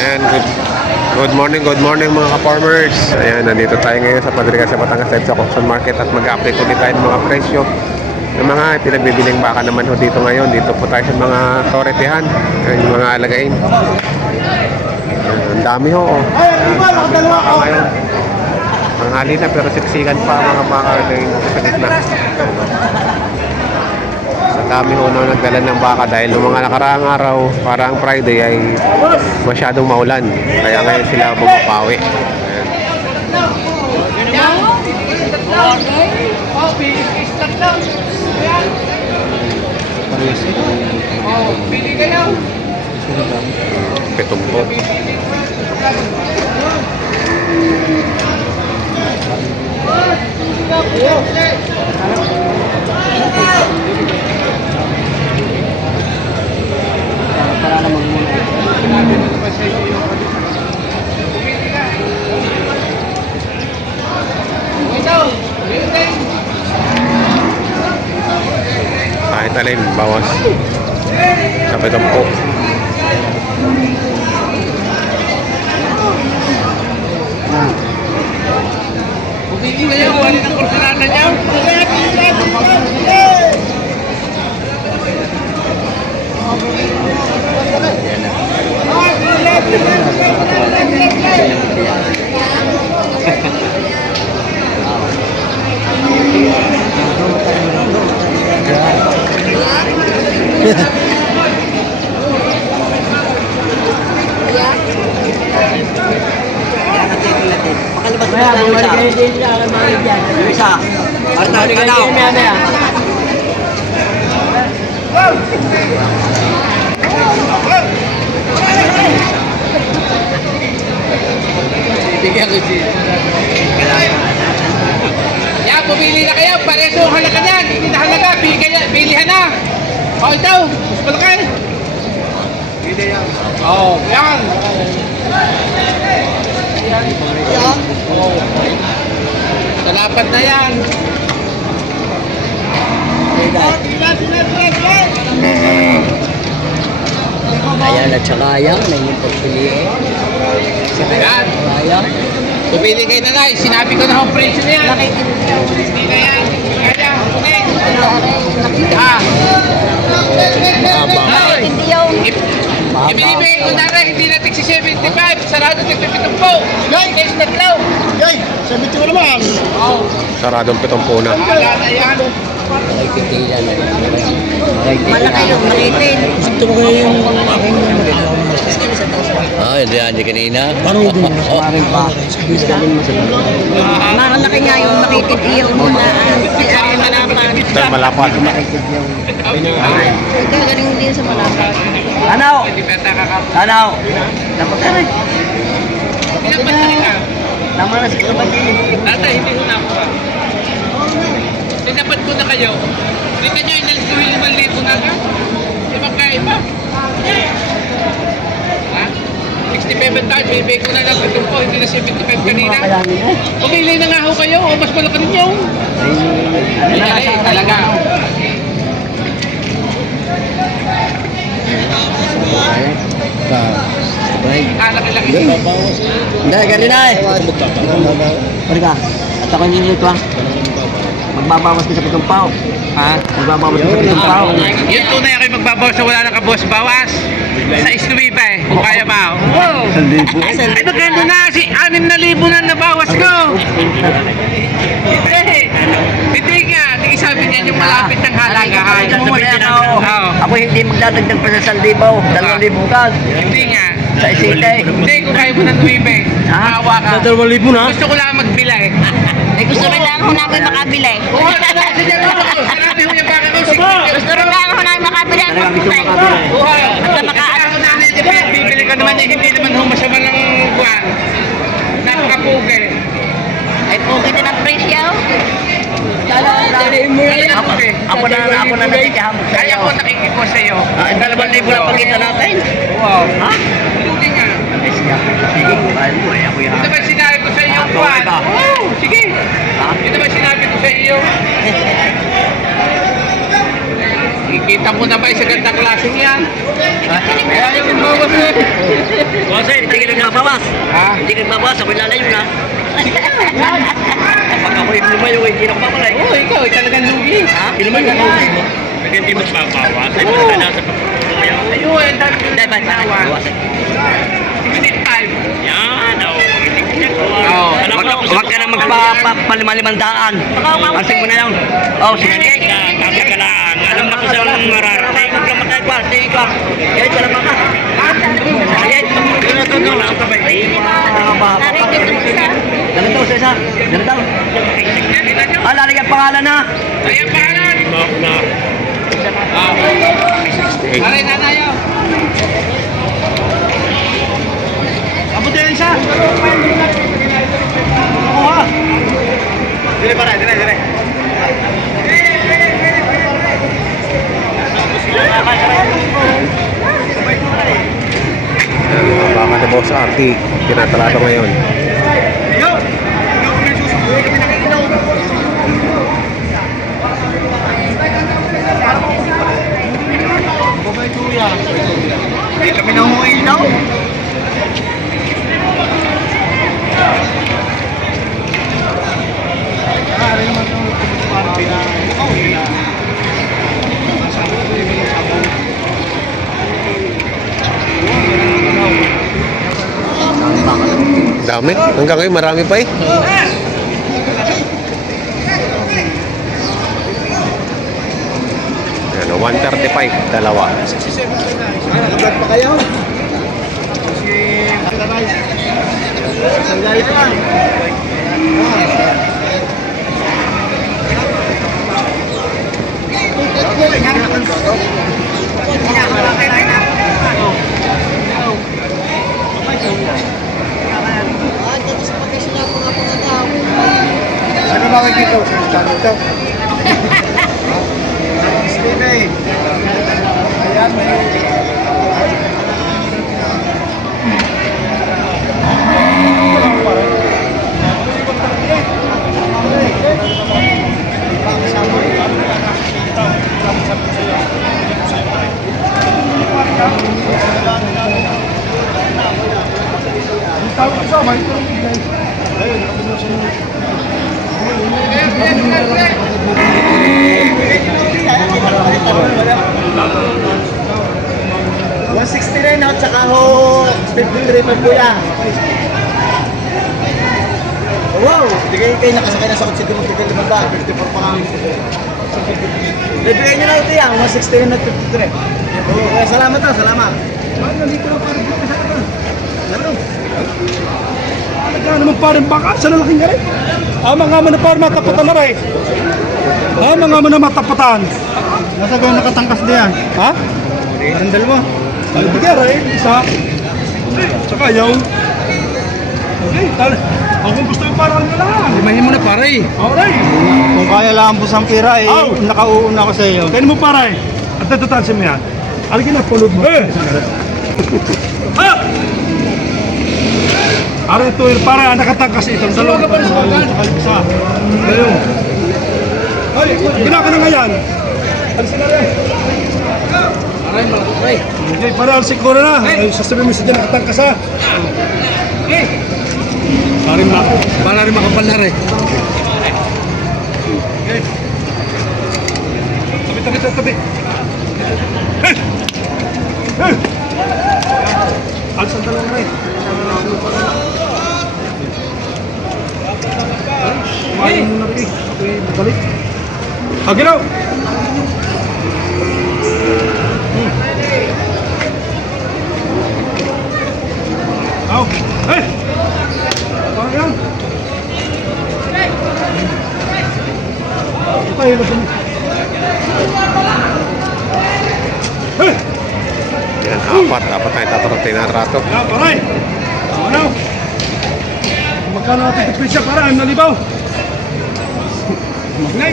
Ayan, good morning mga ka-farmers. Ayan, nandito tayo ngayon sa Padre Garcia Batangas sa Auction Market at mag-update ulit tayo ng mga presyo ng mga pinagbibiling baka naman ho dito ngayon. Dito po tayo sa mga toretihan, yung mga alagain. Ang dami ho. Ang dami baka ngayon. Ang hali na pero siksikan pa mga baka sa gitna. Dami ho na nagdala ng baka dahil noong mga nakaraang araw, parang Friday ay masyadong maulan. Kaya ngayon sila bumapawi. Petumpok. Para na magmuna. Kahit alin, bawas. Sa petumpok. Hindi kaya wala ng kursulatan niya. Isa. Parta ka daw. Yan, pumili na kayo. Pareso ang halaga niyan. Hindi na halaga. Pilihan na. O, ito. Mas malaki. O, yan. Salapat na yan. Ayan at saka ayan, may yung pagpiliin. Yan. Ayan. Pumili kayo na lang. Sinabi ko na ang presyo na yan. Hindi na yan. Kaya, okay. Ibinibigay ko na rin, hindi natin si 75, sarado nagpipitong po. Guys, naglaw. Yay! 70 ko naman! Oo. Saradong petumpok na. Wala na yan. Malaki yung makitin. Gusto ko kayo yung aking Hindi kanina. parang doon. Parang pa. Malaki nga yung makitin. Iyaw mo na. Si Ari Malapan. Sa malapad. Ikaw galing din sa Malapan. Ano? Hindi pa nakakap. Ano? Dapat ka rin. Pinapat na rin ka. Tama na si Kapatid. Tatay, hindi ko nakuha. Tinapat ko na kayo. Kita nyo, inalis ko yung 5,000 na ka. Di ba kaiba? Ha? 65 tayo, bibigay ko na lang pitong po, hindi na 75 kanina. Pumili na nga ho kayo, o mas malaki ninyo. Ay, talaga. Laki-laki. Hindi, ganun na eh. Pwede ka. At ako yung nilito ah. Magbabawas ka sa pitong pao. Ha? Magbabawas ka sa pitong pao. Yung tunay ako'y magbabawas sa wala nang kabos bawas. Sa istuwi pa eh, kung kaya ba. Wow! Ay, magkano na? 6,000 na nabawas ko. Hindi nga, hindi sabi niya yung malapit ng halagahan. Ako hindi magdadagdag pa sa 1,000. 2,000 ka. Hindi nga. Sa isite. Hindi, kung kaya mo ng 9, maawa ka. 2,000 na? Gusto ko lang magbila eh. Gusto rin lang ako namin makabili. Oo, sinabi ko yung baka ko. Gusto rin lang ako namin makabili ang pagkutay. Basta makaano namin. Bibili ko naman hindi naman humasama ng buwan. Napakapugi. Ay, pugi din ang presyo. Ako na nakikihamok sa Kaya iyo. ko nakikiko sa iyo. 2,000 lang pagkita natin. Wow. Ha? Hindi nga. Sige, mahal mo eh. Ako yung Ito ba sinabi ko sa iyo, buwan? Oh, sige. Ito ba sinabi ko sa iyo? Ikita mo na ba sa gandang klaseng yan? Kaya yung bawas eh. Kasi hindi ka nagbabawas. Ha? Hindi ka nagbabawas, ako lalayo na. Pag ako yung lumayo, hindi na mabalay. Oo, ikaw, talagang lugi. Ha? Lumayo na lugi mo. Pag hindi magbabawas, ay Oo. baka na sa paglumayo. Ayun, ang dami ko Hindi, ba't nagsawa. 65. Yan, hindi ko niya. Oo. Huwag ka na magpapalimalimandaan. Kasi mo na lang. Oh, sige. Kakagalaan. Alam na ko sa mararating. Huwag ka matagwas. Sige ka. Kaya ka lang maka. Ayan. Ito lang sabay. Ganun daw sa isa. Ganun daw. Lalagyan pangalan na. Ayan, pangalan. Eight. Aray, nanayo. Abot din siya. Kuha. Dire para, dire. Yan, mga baka ni Boss Artie. Tinatalado ngayon. Hindi kami nanguhin daw. Dami. Hanggang ngayon, marami pa eh. Ano, 135, dalawa. Agad pa kayo? Si Mataray. Sandali pa. Saan ba kayo dito? Dito. Steve. Ayan, may... rin at saka ho 53 pa kuya. Wow! Hindi kayo nakasakay na sa kotse mo 54 pa kami. Bibigay nyo na ito yan, 160 at 53. Okay, salamat na, salamat. Nandito na parang dito sa kanan. Ano? Alaga naman parang baka sa lalaking nga rin. Mga mo na parang matapatan na rin. Mga mo na matapatan. Nasa gawin nakatangkas na yan. Ha? Parang dalawa. Ano bigyan rin? Isa. Tsaka yung. Okay, tala. Kung gusto yung parang ano lang. Limahin mo na pare. Okay. Kung kaya lang po sang pira, nakauuna ko sa iyo. Kainin mo pare. At natutansin mo yan. Alagin na pulod mo. Ah! Ara ito para nakatangkas itong dalawa pa sa isa. Ngayon. Ay, ginaka na nga yan. Alisin na rin. Aray, malaki. Okay, para alisin ko na na. Ay, sasabihin mo siya dyan nakatangkas ha. Para rin makapal na rin. Tabi. Hey! Hey! Alisan dalawa na rin. Kumain mo na rin. Ako'y magalit. Ginaw! Aw! Hey! Parang yan! Ito yung labang. Hey! Yan, apat na itatratin na rato. Yan, paray! Ano? Magkano natin ito pisya para? Ang nalibaw? Magnay!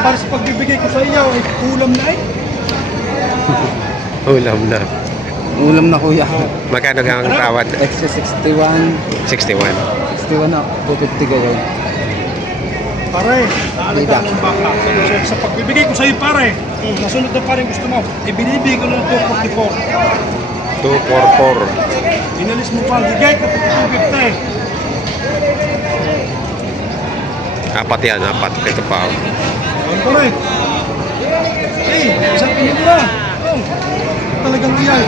Para sa pagbibigay ko sa iyo, ay kulam na eh. Ulam na. Ulam na kuya. Magkano ang tawad? Extra 61. 61. 61 na. 250 kayo. Pare, naalagaan ng baka. Sa pagbibigay ko sa iyo, pare, nasunod na pare gusto mo, ibinibigay ko na ito 44. 244. Inalis mo pa, gigay ka 250. Apat yan, apat. Ito pa. Oh. Ano pa rin? Isang pinili na. Talagang iyan.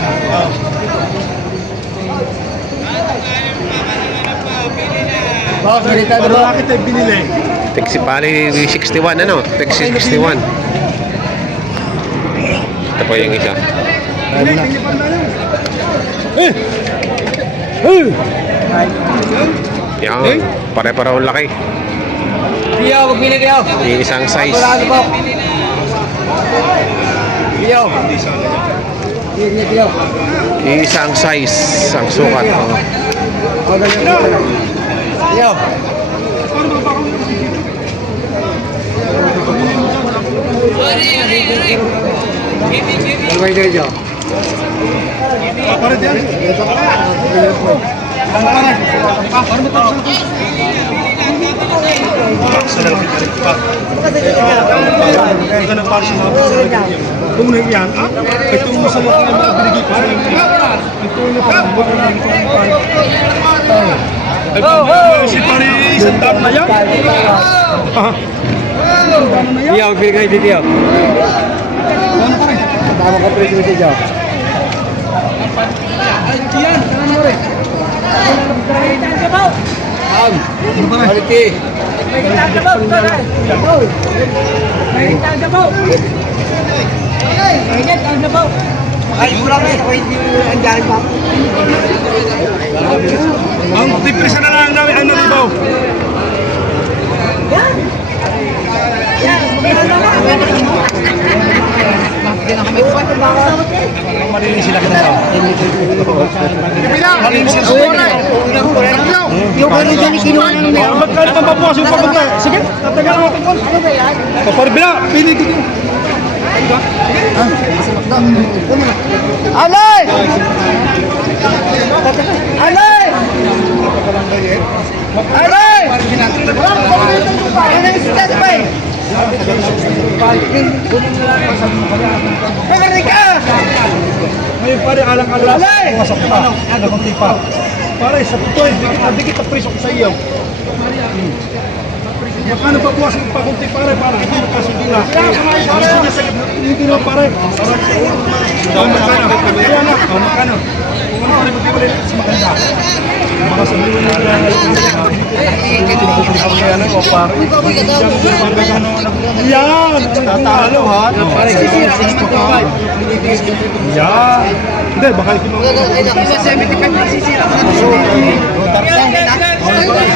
Bakit? Bakit tayo binili? Bali 61 ano? 61. Ito po yung isa. Yan. Pare-pareho laki. Iyo, magbili kayo. Yung isang size. Wala po. Iyo. Iyo. Yung isang size. Ang sukat. Oh. Iyo. Dalaway dito. Para dyan. Ito na para sa mga kung nang yan, ito mo sa laki ng mga binigay pa. Ito na parang si pare isang dam na yan. Iyo, magbili kayo dito. Iyo. Tama ko presyo dito. Quality. Ay, kurang eh. Andiyan pa. Ang tipresa na lang namin ang nalibaw. Malinis sila kita. Malinis sila sila. Yung ano dyan kinuha ng Magkano pa mabukas yung papunta? Sige, tatagal natin ko. Ano ba yan? Kaparbila, pili ko din. Alay! Alay! Alay! Ano yung stas pa eh? Pagkarin ka! Ngayon pare, alang-alang. Alay! Pumasok pa. Nakunti pa. Pare, sa putoy, dikit na preso ko sa iyo. Magkano pa bukas yung pakunti pare, para hindi magkasundi na. Hindi na pare. Magkano? Ayan na. Magkano? Kung ano pare, magkano sa maganda. Makasabihin na lang. Ano o pare? Yan! Tatalo ha? Pare, 65. Yan! Hindi, baka Sa 75 na sisira.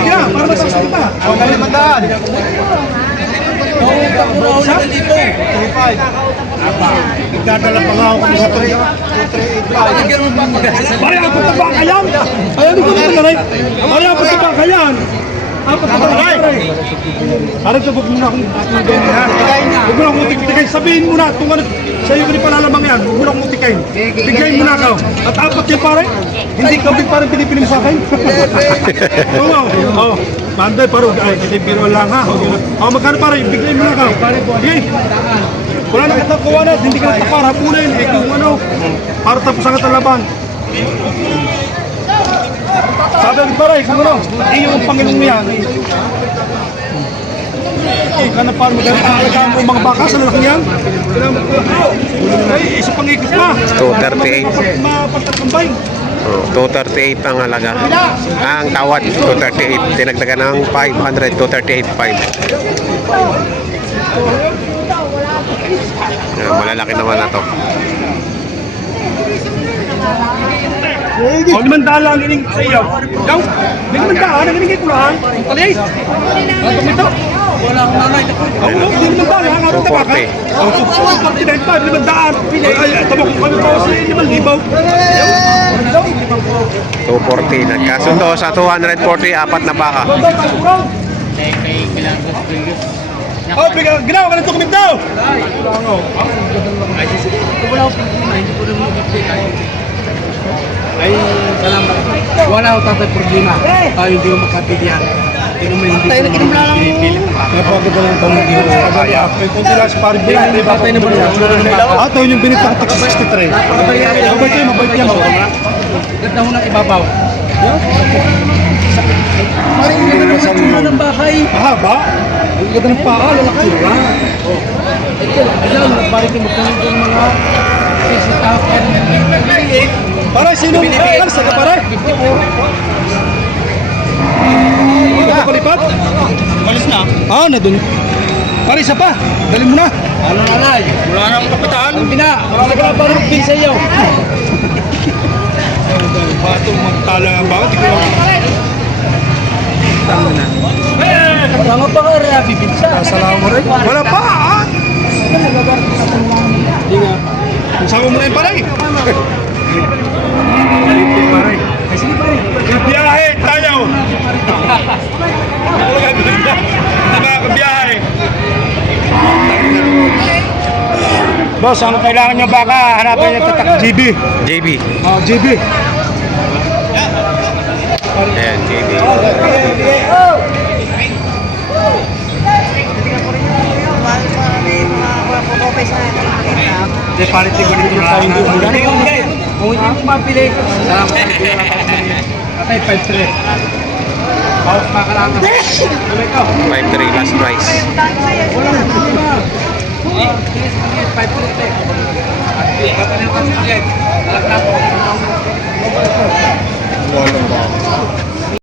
yeah, para mas 60 pa. Ang galing naman. Nagdadala pa nga ako sa 385. Pare, apat na ba kayan? Ayaw ko naman na rin. Pare, apat na ba kayan? Apat na ba kayan? Pare, huwag mo na akong doon ha. Huwag mo na akong utik-utikay. Sabihin mo na, kung ano, sa'yo ko rin palalamang yan. Huwag mo na akong utikayin. Biglayin mo na ako. At apat yan pare. Hindi ka parang pinipili mo sa akin. Oo. Oo. Manday, paro. Ay, hindi biro lang ha. Oo, magkano pare? Biglayin mo na ako. Sige. Wala na kitang kuwanan. Hindi ka natapar. Hapunin. Eh, kung ano. Para tapos ang katalaban. Sabi ang pare, kung ano. Eh, yung Panginoon niya. Eh, ka na parang magkakalaan mo mga baka sa lalaki yan. Ay, isa pang ikot pa. 238. Mapagtatambay. Oh, 238 ang halaga. Ang tawad, 238. Dinagdagan ng 500, 238.5. Malalaki naman na to. O, 500 lang hining sa iyo. Yaw, 500 ang hiningi ko lang. Talay. Ang ito. Wala akong nanay. Oo, 500 lang. Ang ito baka. O, 249 500. Ay, tama kung kami pa sa 5,000. 240. Nagkasundo sa 240, apat na baka. Oh, ginawa ka ng dokumento daw. Ay, salamat. Wala ko tatay problema. Ay, hindi ko makapigyan. Tayo na kinumla lang. Napaganda lang ito kaya. Kung sila sa parang binit, may batay naman yan. Ito yung binit ng tax 63. Mabait yan, mabait yan. Ganda ho ng ibabaw. Maring ganda ng satsura ng bakay. Mahaba. Ang ganda ng paa, lalaki ba? Ayan, balik yung magkaroon ng mga sisitapan. Pare, sino? Pare, sa pare? Ano ka palipat? Malis na. Ah, na dun. Pare, isa pa. Dali mo na. Ano nanay? Wala na akong kapitaan. Pina, wala ka na parang pinsa iyo. Batong magtala nga ba? Di ko lang. Mga pa ka rin, bibinsa. Kasalamat mo rin. Wala pa, ah. Hindi nga. Kung saan mo na yung pare. Biyahe tayo. Biyahe. Boss, ang kailangan nyo baka hanapin yung tatak GB. JB. Oh, GB. Ayan, JB. Hindi, palit ko dito na. Kung hindi mo mapili, Atay, 5-3. bawas pa ka lang. 5-3 last price. Wala ba?